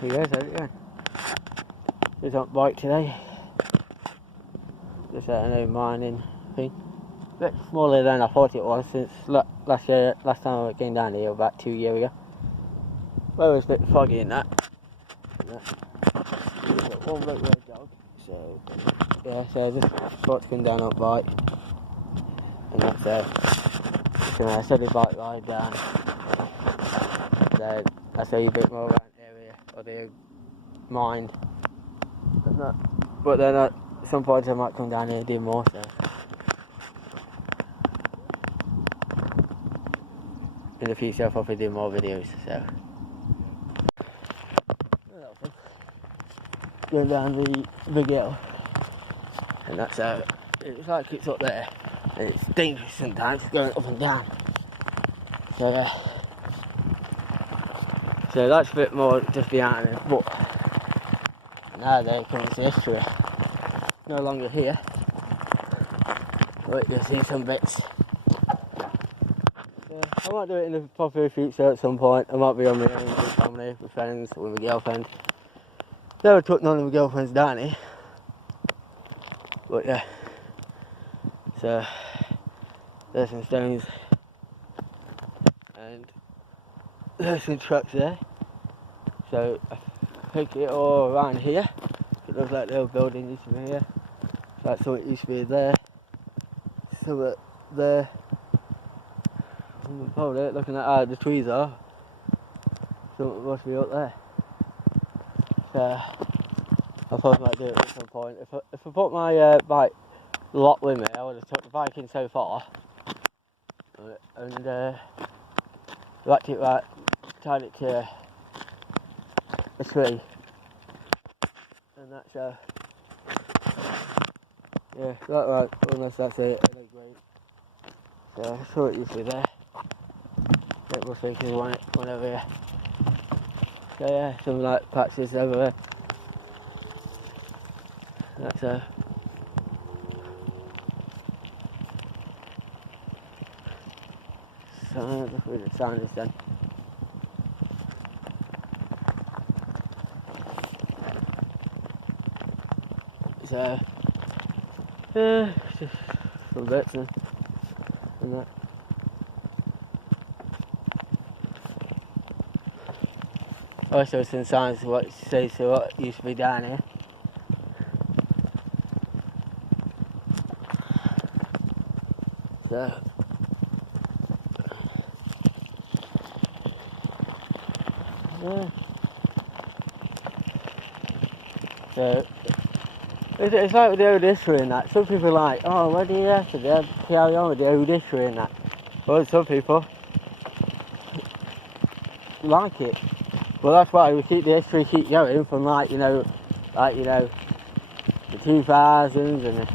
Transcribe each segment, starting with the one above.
Here goes, how's it going? Just on bike today. Just at a new mining thing. A bit smaller than I thought it was since last time I came down here about 2 years ago. Well, it was a bit foggy in that. One bloke with a dog. So yeah, so I just thought to come down on bike. And that's I said the bike ride down. So I say a bit more around the area or the mine. But then at some points I might come down here and do more, so in the future I'll probably do more videos, so going down the big hill, and that's how it's like it's up there, and it's dangerous sometimes going up and down, so that's a bit more just behind me, but now there comes the history. No longer here, but you'll see some bits. So I might do it in the proper future at some point. I might be on my own with family, with friends, with my girlfriend. Never took none of my girlfriends down here, but yeah. So there's some stones and there's some trucks there. So I pick it all around here. It looks like the old building used to be here. That's what it used to be there. So there. Probably looking at how the trees are. Something must be up there. So I thought I might do it at some point. If I put my bike lock with me, I would have took the bike in so far and wrapped it right, tied it to a tree, and that's yeah, that right, unless that's it, it looks great. So I saw it used to be there. It must be because one over here. So yeah, some like patches over there. That's so look where the sound is then. So yeah, just some bits and that. Also some signs of what says to what used to be down here. So yeah. So it's like with the old history and that. Some people are like, oh, what do you have to do? Carry on with the old history and that. Well, some people like it. Well, that's why we keep the history keep going from like you know the 2000s and the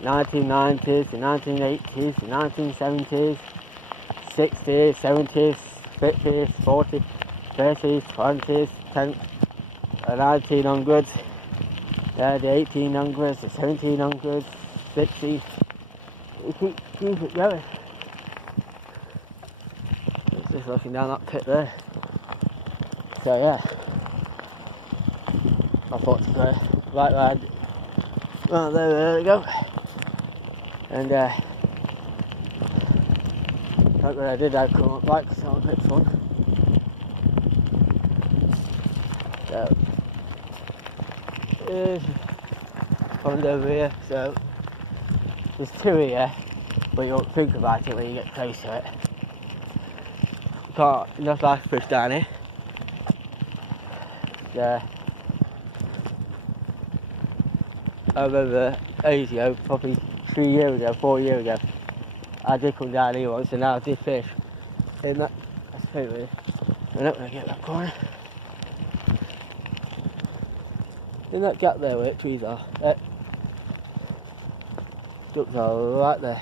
1990s, the 1980s, the 1970s, 60s, 70s, 50s, 40s, 30s, 20s, 10s, the 1900s, the 1800s, the 1700s, 60s. We keep it going. It's just looking down that pit there. So yeah, I thought to go right round. Well, there we go. And like when I did, I'd come up bike, so it was a bit fun. So there's one over here. So there's two here, but you don't think about it when you get close to it. Can't enough life fish down here. Yeah. I remember ages ago, probably 3 years ago, 4 years ago, I did come down here once and now I did fish in that, that's pretty weird. I'm not going to get that corner. In that gap there where the trees are, ducks are right there.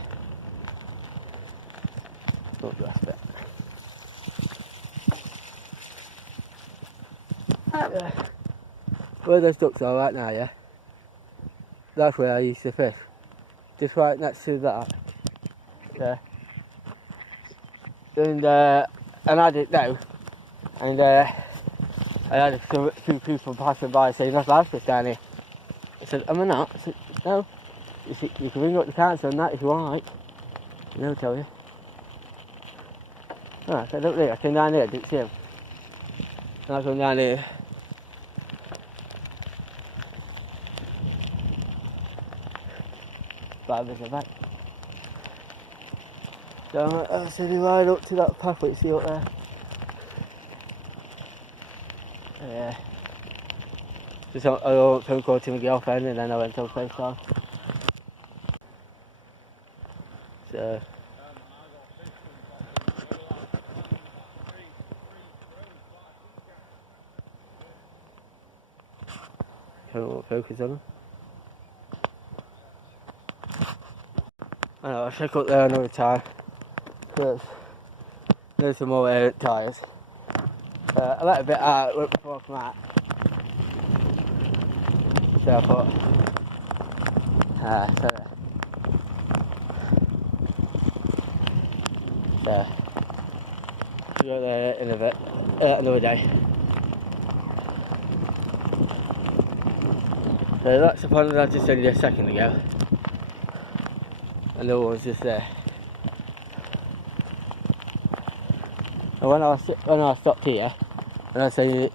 Don't grasp it. Yeah. Where those ducks are right now, yeah? That's where I used to fish. Just right next to that. Yeah. And I didn't know. And I had a few people passing by saying, "That's Ladbrokes down here." I said, "Am I not?" I said, "No. You can ring up the council and that if you want, like. And they'll tell you." Alright, so look there, I came down here, I didn't see him. And I come down here. But I back. So I said, right up to that pathway, you see up there. Yeah. Just I got a phone call to my girlfriend and then I went to FaceTime. So. Focus on them. I know, I'll check up there another time. Because there's some more tyres. I let a bit out before I come out. So I thought, so we'll go there in a bit, another day. So that's the pond I just showed you a second ago. And the other one's just there. And when I stopped here, and I said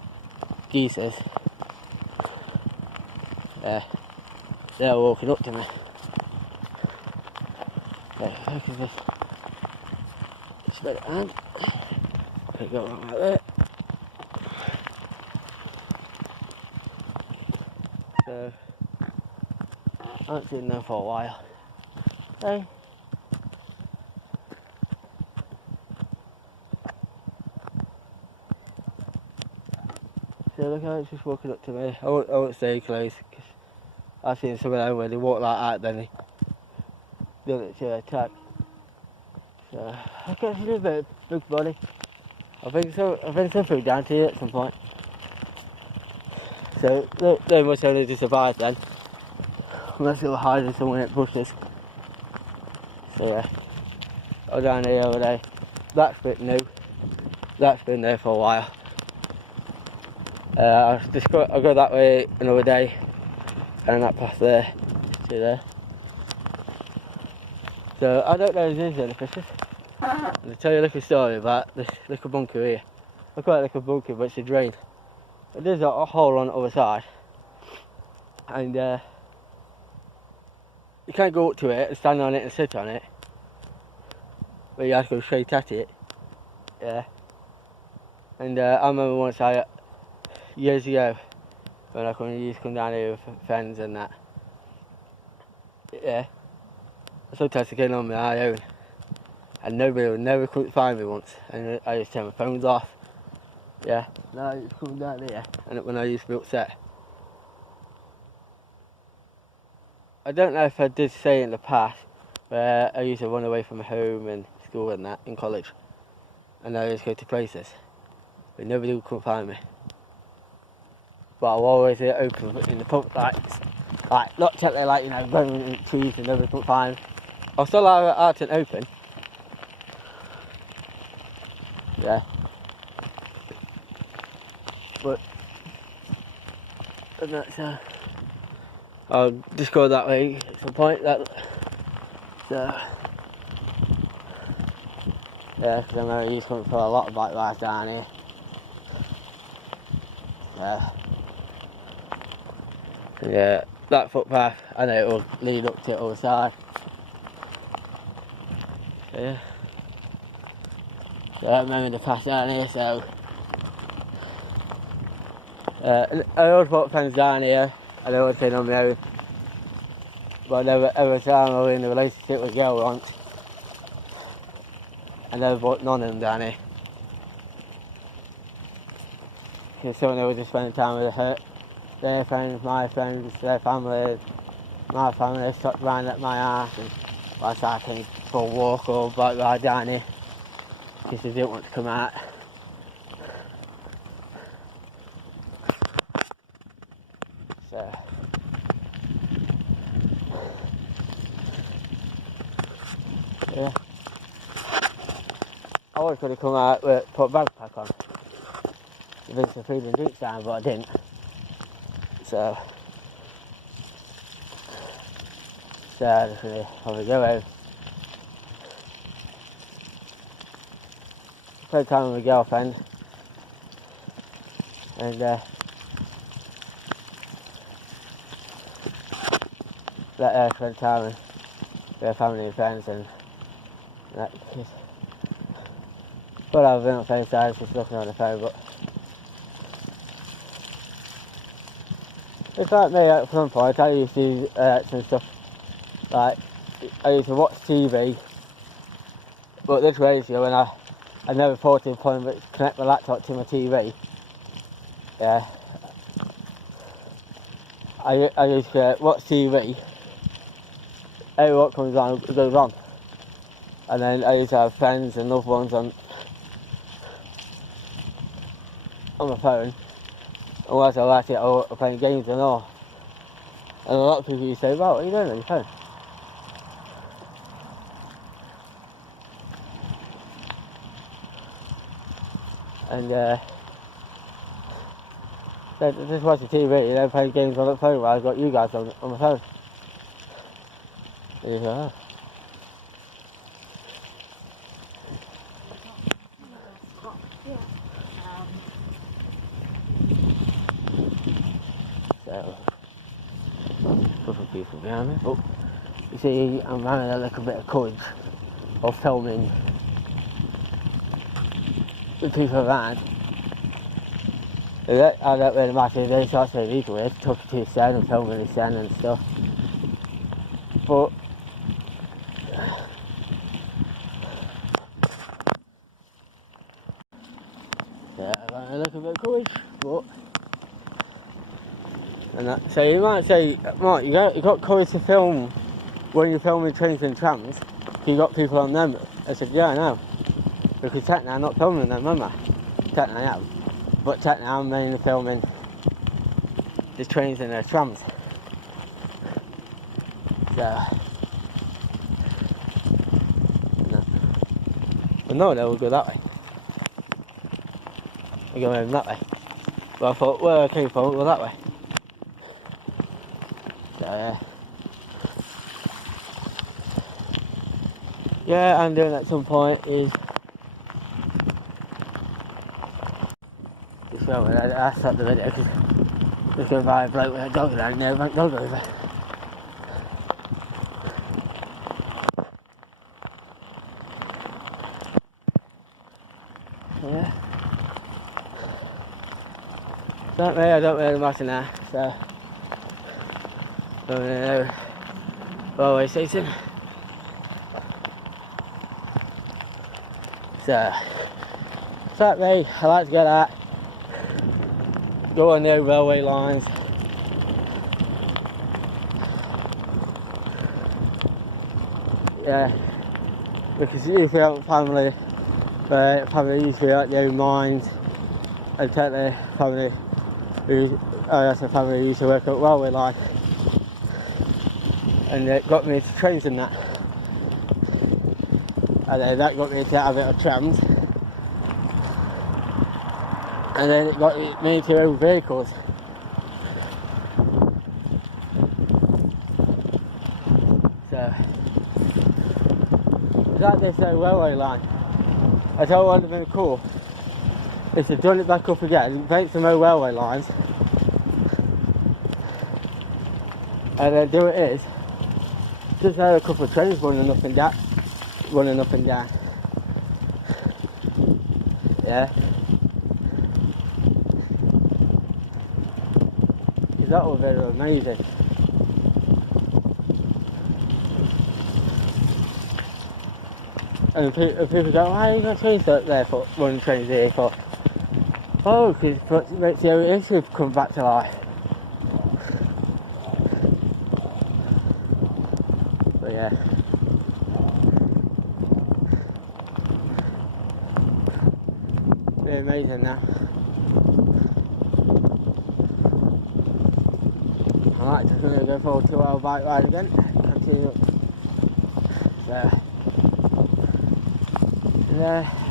Jesus, they were walking up to me. Okay, look at this. Spread it hand. Put it right like that. So, I haven't seen them for a while. Hey. So look how it's just walking up to me. I won't stay close because I've seen some of them where they walk like that, then they do it to attack. So I guess it's a bit big body. I think some food down to you at some point. So they must only just survive then. Unless they were hiding somewhere in bushes. So yeah. I was down here the other day. That's a bit new. That's been there for a while. I go that way another day, and that past there, see there. So I don't know if there's any fishes. I'll tell you a little story about this little bunker here. I call it a little bunker, but it's a drain. There's a hole on the other side, and you can't go up to it and stand on it and sit on it, but you have to go straight at it. Yeah. And I remember once years ago, when I used to come down here with friends and that. Yeah. Sometimes I came on my own, and nobody would never could find me once, and I used to turn my phones off. Yeah. Now I used to come down here, and when I used to be upset. I don't know if I did say in the past, where I used to run away from home and school and that in college, and I used to go to places, but nobody could find me. But I was always open in the pub, like not totally like, you know, going in the trees and nobody could find me. I was still out and open. Yeah. But that's I'll just go that way at some point. Yeah, because I know I used to come for a lot of bike rides down here. Yeah, that footpath, I know it will lead up to the other side. So, yeah. So I remember to pass down here, so I always brought friends down here, and I always came on my own. But every time I was in a relationship with a girl once, I never brought none of them down here. Because some of them were just spending time with their friends, my friends, their families, my family stopped around at my house, and I started taking for a walk or bike ride down here because they didn't want to come out. So yeah, I always could have come out with put a backpack on, you bring some food and drinks down, but I didn't. So I'm just gonna probably go home, spend time with my girlfriend, and let her spend time with her family and friends and that. But I've been on FaceTime, just looking on the phone, but it's like me at some point. I used to use some stuff, like I used to watch TV, but this radio, and I never thought of connect my laptop to my TV. Yeah, I used to watch TV. Every what comes on goes on, and then I used to have friends and loved ones on my phone, and whilst I watch it, I'm playing games and all. And a lot of people used to say, "Well, what are you doing on your phone?" And just watching TV, and then playing games on the phone while I've got you guys on my phone. And you go, oh. So, couple of people behind me. Oh, you see, I'm having a little bit of courage of filming the people around. I don't really matter if they start saying these words, talking to his son and filming his son and stuff. But yeah, I've got a little bit of courage, but and that. So you might say, Mark, you got courage to film when you're filming trains and trams. You got people on them. I said, yeah, I know, because technically I'm not filming them, am I? Technically I am, but technically I'm mainly filming the trains and the trams. So, no. But no, they will go that way. They go home that way. But I thought, where I came from, we'll go that way. So, yeah, I'm doing at some point is just filming. I stopped the video because there's going by a bloke with a dog around there, back dog over. Yeah. I don't really matter now, so going to railway station. So, it's like me, I like to get out, go on the railway lines. Yeah, because usually I have family, family usually like their own minds, and technically family that's a family who used to work at railway line, and it got me to trains and that. And then that got me to have it on trams, and then it got me to own vehicles. So, it's like this railway line. I tell you what would have been cool, is to done it back up again, make some more railway lines, and then do it is, just have a couple of trains running up and down. Yeah. That would be amazing. And people go, why are you got trains up there for running trains here for? Oh, because it makes the issue come back to life. But yeah. Be amazing now. Alright, just going to go for a 2-hour bike ride again. Continue. So,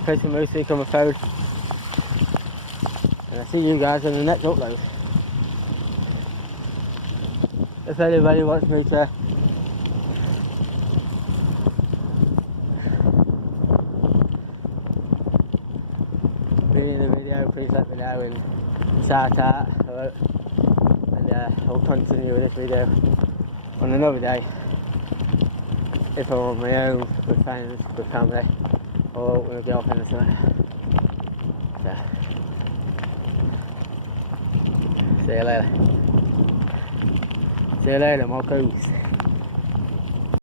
play some music on my phone. see you guys in the next upload. If anybody wants me to be in the video, please let me know and shout out. And I'll continue with this video on another day. If I'm on my own, with friends, with family, or with a girlfriend or something. So, see you later. See you later, Marcos.